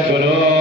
Shatmano